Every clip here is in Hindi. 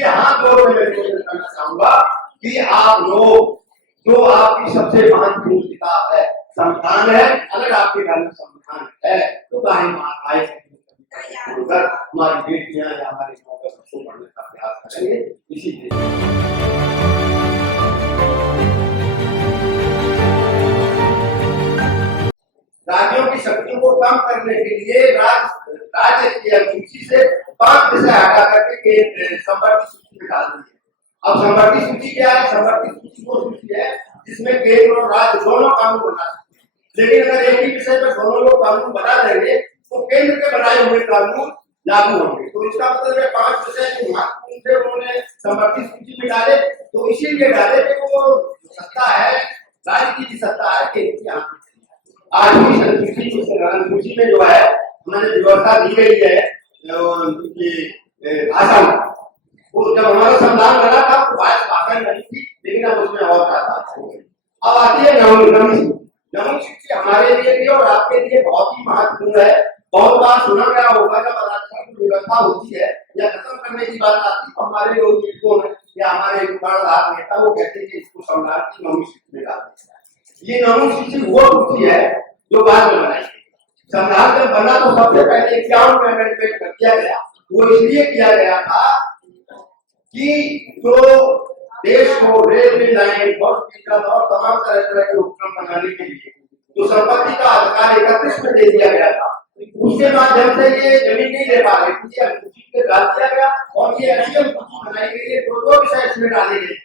इसलिए हाथ जोड़ में मैं निवेदन करना चाहूंगा कि आप लोग, जो आपकी सबसे महत्वपूर्ण किताब है संविधान है, अगर आपके घर में संविधान है तो गाय माताएं अगर हमारी बेटियां या हमारे बच्चों पढ़ने का प्रयास करेंगे। इसीलिए राज्यों की शक्तियों को कम करने के लिए राज्य की अनुसूची से 5 विषय हटा करके संवर्ती सूची में डाल दी है। अब संवर्ती सूची क्या है? संवर्ती सूची वो सूची है जिसमें केंद्र और राज्य दोनों कानून बना सकते हैं, लेकिन अगर एक ही विषय पर दोनों लोग कानून बना देंगे तो केंद्र के बनाए हुए कानून लागू होंगे। तो इसका मतलब है 5 विषय जो महत्वपूर्ण थे उन्होंने संवर्ती सूची में डाले, तो इसीलिए डाले कि वो सत्ता है राज्य की सत्ता है केंद्र की हाथ में। आज की अनुसूची में जो है हमारे व्यवस्था दी गई है भाषा में, वो जब हमारा संविधान बना था तो भाषा नहीं थी, लेकिन अब उसमें और था। अब आती है नवमी सूची हमारे लिए भी और आपके लिए बहुत ही महत्वपूर्ण है। बहुत बार सुना गया होगा जब आरक्षण की व्यवस्था होती है या खत्म करने की बात आती है, हमारे लोग या हमारे बड़धार नेता वो कहते हैं कि इसको संविधान की नवमी सूची में डाल दिया। ये नवमी सूची वो सूची है जो बाद में बनाई गई। संविधान जब बना तो सबसे पहले 51 अमेंडमेंट कर दिया गया। वो इसलिए किया गया था कि जो देश को रेलवे लाइन, हॉस्पिटल और तमाम तरह के उपक्रम बनाने के लिए जो संपत्ति का अधिकार 31 में दे दिया गया था, उसके माध्यम से ये जमीन नहीं दे पा रहे थे, अनुसूची में डाल दिया गया और ये अच्छी अनुसूची बनाई गई है। दो विषय इसमें डाले गए,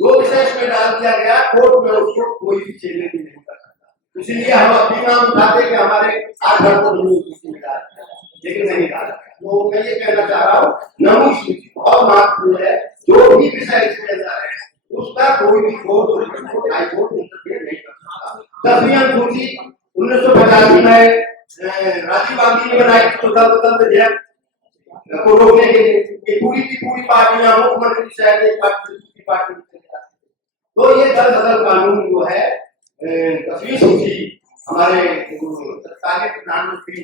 2 विषय इसमें डाल दिया गया, कोर्ट में उसको कोई भी चेंज नहीं कर सकता। इसीलिए हम अपनी नाम उठाते कि हमारे 8 घर को सूची में डाल दिया, लेकिन नहीं डाला। तो मैं ये कहना चाह रहा हूँ नवमी सूची बहुत महत्वपूर्ण है। जो भी विषय इसमें अंदर है उसका कोई भी कोर्ट हाईकोर्ट इंटरफेयर नहीं कर सकता। 10वीं अनुसूची 1985 में राजीव गांधी ने बनाई स्वतंत्र जेल को रोकने के लिए। पूरी की पूरी पार्टियां मुख्यमंत्री शायद एक पार्टी तो ये दल कानून जो है 10वीं सूची हमारे तत्कालीन प्रधानमंत्री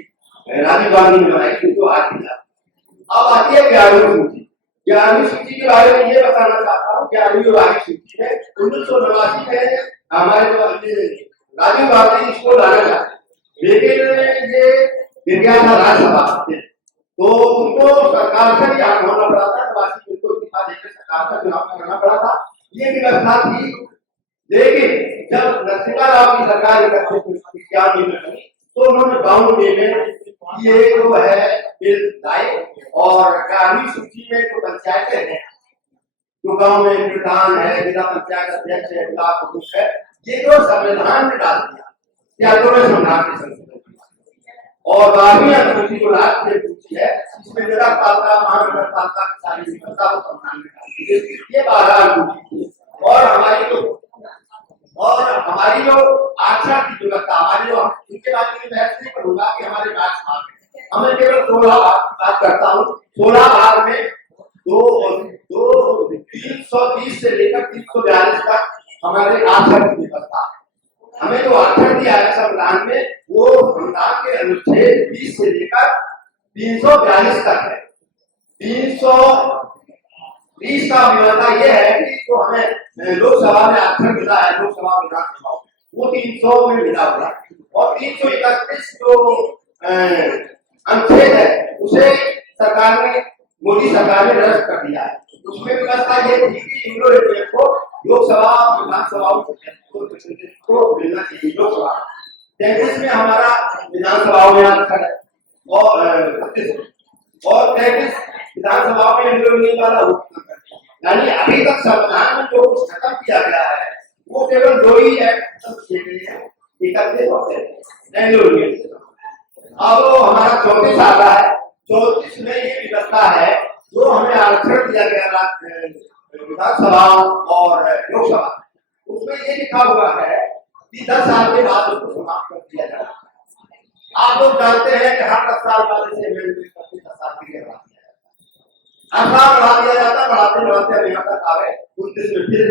राजीव गांधी ने बनाई थी, जो आज भी। अब आती है 11वीं सूची। 11वीं सूची के बारे में ये बताना चाहता हूँ। 11वीं और 12वीं सूची में 1989 में हमारे राजीव गांधी इसको लाना चाहते, लेकिन ये गिर था राज्यसभा से, तो उनको सरकार से भी आगे होना पड़ा था, वासी को दिखा देकर सरकार का चुनाव करना पड़ा था। ये व्यवस्था थी, लेकिन जब नरसिम्हा राव की सरकार तो उन्होंने गाँव में ये जो है बिल लाए और 11वीं सूची में जो पंचायतें हैं, जो गांव में प्रधान है, जिला पंचायत अध्यक्ष है, ब्लॉक प्रमुख है, ये जो संविधान में डाल दिया या तो संविधान के संशोधन। और 12वीं अनुसूची जो राष्ट्रीय सूची है इसमें जिला पालिका, महानगर पालिका की सारी व्यवस्था को संविधान में डाल दी। ये 12 अनुसूची और हमारी जो आरक्षण की व्यवस्था, हमारी जो इनके बारे में बहस नहीं करूंगा कि हमारे पास हमें केवल 16 बात करता हूँ। 16 भाग में 330 से लेकर 342 तक हमारे आरक्षण की व्यवस्था है। हमें जो आरक्षण दिया है संविधान में वो संविधान के अनुच्छेद 20 से लेकर 342 तक है। 330 का व्यवस्था यह है कि जो हमें लोकसभा में आरक्षण मिला है, लोकसभा विधानसभा वो 300 में मिला हुआ है, और 331 जो अनुच्छेद है उसे सरकार ने, मोदी सरकार ने रद्द कर दिया है। उसमें व्यवस्था ये थी कि इंडो रेडियो को लोकसभा विधानसभा को मिलना चाहिए। लोकसभा 33 में हमारा विधानसभा में आरक्षण है और 33 विधानसभा में इंडो रेडियो वाला, यानी अभी तक संविधान में जो कुछ खत्म किया गया है वो केवल 2 ही है। अब हमारा 34 आता है। 34 में ये व्यवस्था है जो हमें आरक्षण दिया गया विधानसभा और लोकसभा, उसमें ये लिखा हुआ है कि 10 साल के बाद उसको समाप्त कर दिया जाएगा। आप लोग जानते हैं कि हर 10 साल बाद इसे 10 साल के लिए बढ़ा दिया जाता है। बढ़ाते यहाँ तक आवे 29 में फिर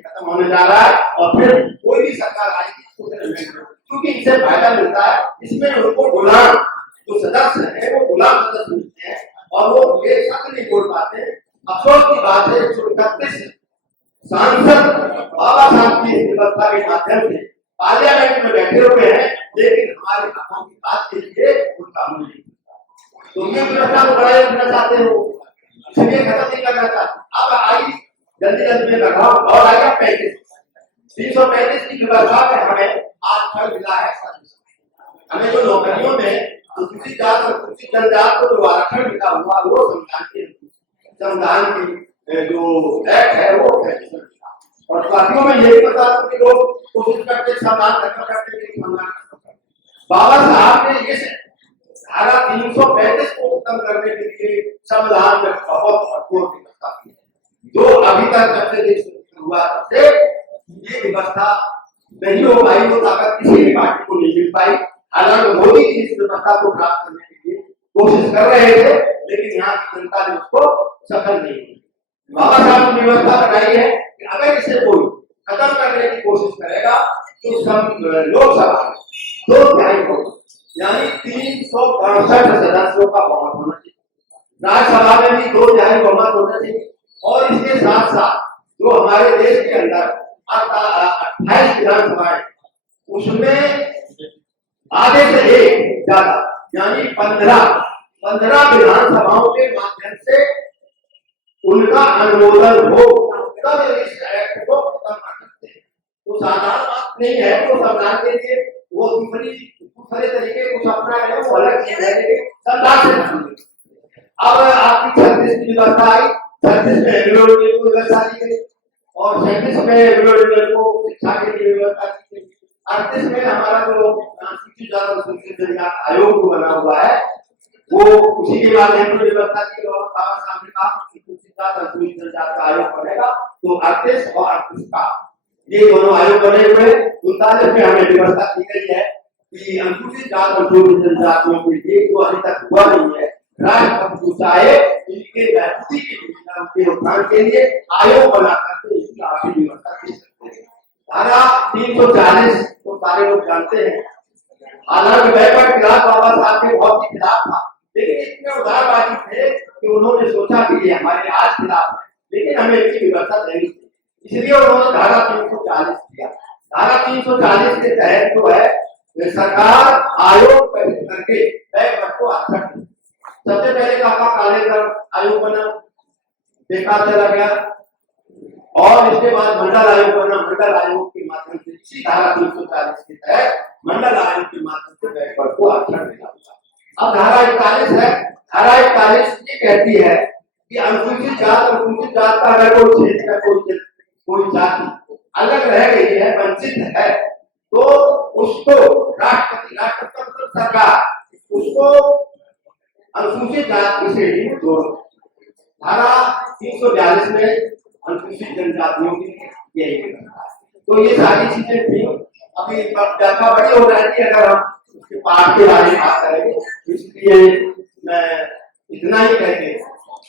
खत्म होने जा रहा है और फिर कोई भी सरकार आएगी क्योंकि इससे फायदा मिलता है। इसमें उनको गुलाम जो सदस्य है वो गुलाम सदस्य मिलते हैं और वो एक शब्द नहीं बोल पाते, अफसोस की बात है 131 सांसद बाबा साहब की व्यवस्था के माध्यम से पार्लियामेंट में बैठे हुए हैं, लेकिन हमारे कामों की बात के लिए उनका मूल्य नहीं। तो ये व्यवस्था को बढ़ाया रखना चाहते हो, इसलिए खत्म नहीं करना चाहते। अब आई जल्दी जल्दी में कर रहा हूँ और आइए 335 की व्यवस्था में हमें आज फल मिला है। हमें जो नौकरियों में अनुसूचित जात और अनुसूचित जनजात को जो आरक्षण मिला हुआ वो संविधान की जो एक्ट है वो और साथियों में यही बता दूं कि लोग कोशिश करते समाधान करते बाबा साहब ने इस धारा 335 को खत्म करने के लिए संविधान में बहुत कठोर व्यवस्था की, जो अभी तक जब से देश हुआ तब से ये व्यवस्था नहीं हो पाई, वो ताकत किसी भी पार्टी को नहीं मिल पाई। हालांकि मोदी जी इस व्यवस्था को प्राप्त करने के लिए कोशिश कर रहे थे, लेकिन यहाँ की जनता ने उसको सफल नहीं की। बाबा साहब ने व्यवस्था बनाई है कि अगर इसे कोई खत्म करने की कोशिश करेगा तो सब लोकसभा 2/3 होगा, यानी 362 सदस्यों का बहुमत होना चाहिए। राज्यसभा में भी 2/3 बहुमत होना चाहिए और इसके साथ साथ जो हमारे देश के अंदर 28 विधानसभाएं, उसमें आधे से एक ज्यादा यानी 15 विधानसभाओं के माध्यम से उनका अनुमोदन हो, तब इस एक्ट को खत्म कर सकते हैं। तो साधारण बात नहीं है, तो संविधान के लिए वो दूसरे तरीके कुछ अपना है, वो अलग चीज है, लेकिन संविधान से अब आपकी 36 की व्यवस्था आई, 36 में एग्रीकल्चर को व्यवस्था दी गई और 37 में एग्रीकल्चर को शिक्षा के लिए व्यवस्था दी गई। 38 में हमारा जो अनुसूचित जाति और अनुसूचित जनजाति आयोग को बना हुआ है वो उसी के माध्यम से व्यवस्था की और बाबा साहब ने कहा अनुसूचित जाति और अनुसूचित जनजाति का आयोग बनेगा। तो 38 और 38 का ये दोनों आयोग बने हुए। 39 में हमें व्यवस्था की गई है कि अनुसूचित जाति और अनुसूचित जनजातियों के लिए जो अभी तक हुआ नहीं है, राष्ट्रपति चाहे इनके व्यक्ति की उनके उत्थान के लिए आयोग बना करके इसकी आर्थिक व्यवस्था की सकते हैं। धारा 340 तो सारे लोग जानते हैं, हालांकि बैकवर्ड क्लास बाबा साहब के बहुत ही खिलाफ था, लेकिन इतने उदारवादी थे कि उन्होंने सोचा कि ये हमारे आज खिलाफ है, लेकिन हमें इसकी व्यवस्था देनी थी, इसलिए उन्होंने धारा 340 दिया। धारा 340 के तहत जो है सरकार आयोग गठित करके बैकवर्ड को आरक्षण दी। सबसे पहले काका कालेकर आयोग बना, बेकार चला गया और इसके बाद मंडल आयोग बना। मंडल आयोग के माध्यम से इसी धारा 340 के तहत मंडल आयोग के माध्यम से बैकवर्ड को आरक्षण मिला। अब धारा 41 है। धारा 41 ये कहती है कि अनुसूचित जाति और अनुसूचित जाति का अगर कोई क्षेत्र का कोई जाति अलग रह गई है, वंचित है, तो उसको राष्ट्रपति सरकार उसको अनुसूचित जाति की श्रेणी में जोड़। धारा 342 में अनुसूचित जनजातियों की यही व्यवस्था है। तो ये सारी चीजें थी। अभी व्याख्या बड़ी हो जाएगी अगर हम उसके पाठ के बारे में बात करेंगे, इसलिए मैं इतना ही कहते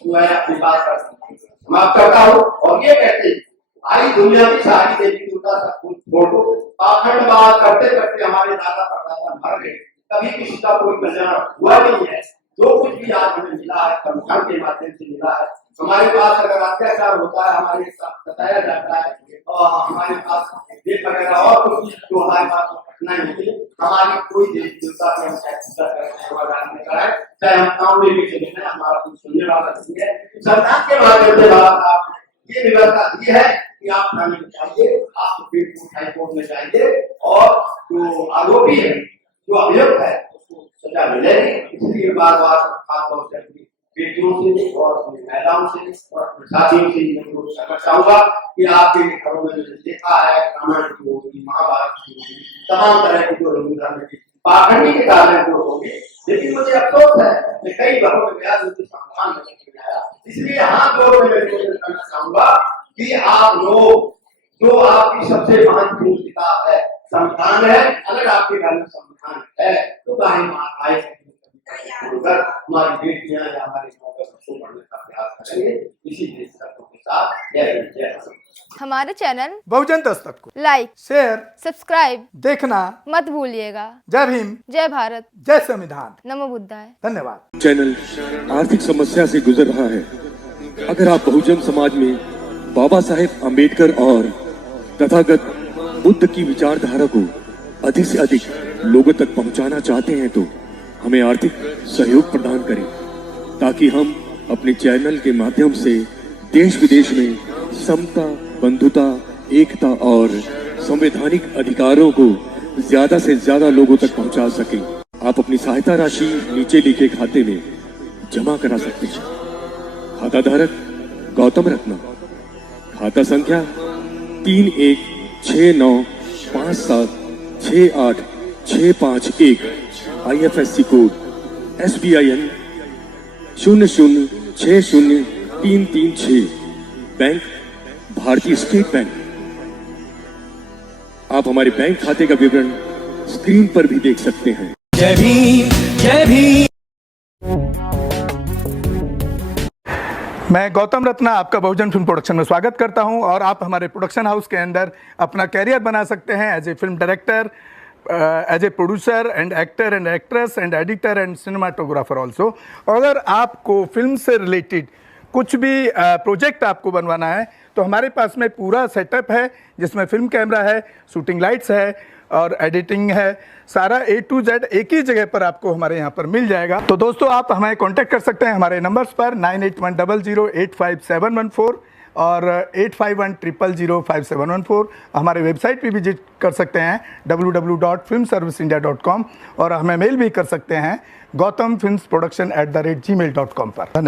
मैं अपनी बात समाप्त करता हूँ और ये कहते भाई दुनिया की सारी देवी देवता सब कुछ छोड़ो, पाखंडवाद करते करते हमारे दादा परदादा मर गए, कभी किसी का कोई कल्याण हुआ नहीं है। जो कुछ भी आज हमें मिला है संविधान के माध्यम से मिला है। हमारे पास अगर अत्याचार होता है हमारे साथ बताया जाता है और हमारे पास देश वगैरह और कुछ जो हमारे पास घटनाएं होती है, हमारी कोई देश देवता के हम कराए, चाहे हम काम में भी चले जाए, हमारा कुछ सुनने वाला नहीं है। संविधान के माध्यम से बाबा साहब ने ये व्यवस्था दी है कि आप थाने में जाइए, आप सुप्रीम कोर्ट हाई कोर्ट में जाइए और जो आरोपी है, जो अभियुक्त है, उसको सजा मिलेगी। इसलिए बार बार खासतौर से बेटियों से और महिलाओं से और साथियों से मैं चाहूंगा कि आपके घरों में जो देखा है रामायण की होगी, महाभारत की होगी, तमाम तरह की जो हिंदू धर्म की पाखंडी के कारण जो होगी, लेकिन मुझे अफसोस है कि कई घरों में गया जो समाधान नहीं आया। इसलिए हाथ जोड़ में मैं निवेदन करना चाहूंगा कि आप लोग जो आपकी सबसे महत्वपूर्ण किताब है संविधान है, अगर आपके घर में संविधान है तो गाय माताएं हमारी बेटियां या हमारे बच्चों पढ़ने का प्रयास करेंगे। इसी देश के साथ जय। हमारे चैनल बहुजन दस्तक को लाइक, शेयर, सब्सक्राइब देखना मत भूलिएगा। जय भीम, जय भारत, जय संविधान। नमो बुद्धाय। धन्यवाद। चैनल आर्थिक समस्या से गुजर रहा है, अगर आप बहुजन समाज में बाबा साहेब अम्बेडकर और तथागत बुद्ध की विचारधारा को अधिक से अधिक लोगों तक पहुंचाना चाहते हैं तो हमें आर्थिक सहयोग प्रदान करें, ताकि हम अपने चैनल के माध्यम से देश विदेश में समता, बंधुता, एकता और संवैधानिक अधिकारों को ज्यादा से ज्यादा लोगों तक पहुंचा सकें। आप अपनी सहायता राशि नीचे लिखे खाते में जमा करा सकते हैं। खाता धारक गौतम रत्ना, खाता संख्या 3169576865 IFSC कोड SBIN 0060336, बैंक भारतीय स्टेट बैंक। आप हमारे बैंक खाते का विवरण स्क्रीन पर भी देख सकते हैं। जय भीम, जय भीम। मैं गौतम रत्ना आपका बहुजन फिल्म प्रोडक्शन में स्वागत करता हूं और आप हमारे प्रोडक्शन हाउस के अंदर अपना कैरियर बना सकते हैं as a film director, as a producer and actor and actress and editor and cinematographer also. अगर आपको फिल्म से रिलेटेड कुछ भी प्रोजेक्ट आपको बनवाना है तो हमारे पास में पूरा सेटअप है, जिसमें फिल्म कैमरा है, शूटिंग लाइट्स है और एडिटिंग है। सारा A to Z एक ही जगह पर आपको हमारे यहाँ पर मिल जाएगा। तो दोस्तों आप हमें कांटेक्ट कर सकते हैं हमारे नंबर्स पर 9810085714 और 8510005714। हमारे वेबसाइट पे विजिट कर सकते हैं www.filmserviceindia.com और हमें मेल भी कर सकते हैं gautamfilmsproduction@gmail.com पर। धन्यवाद।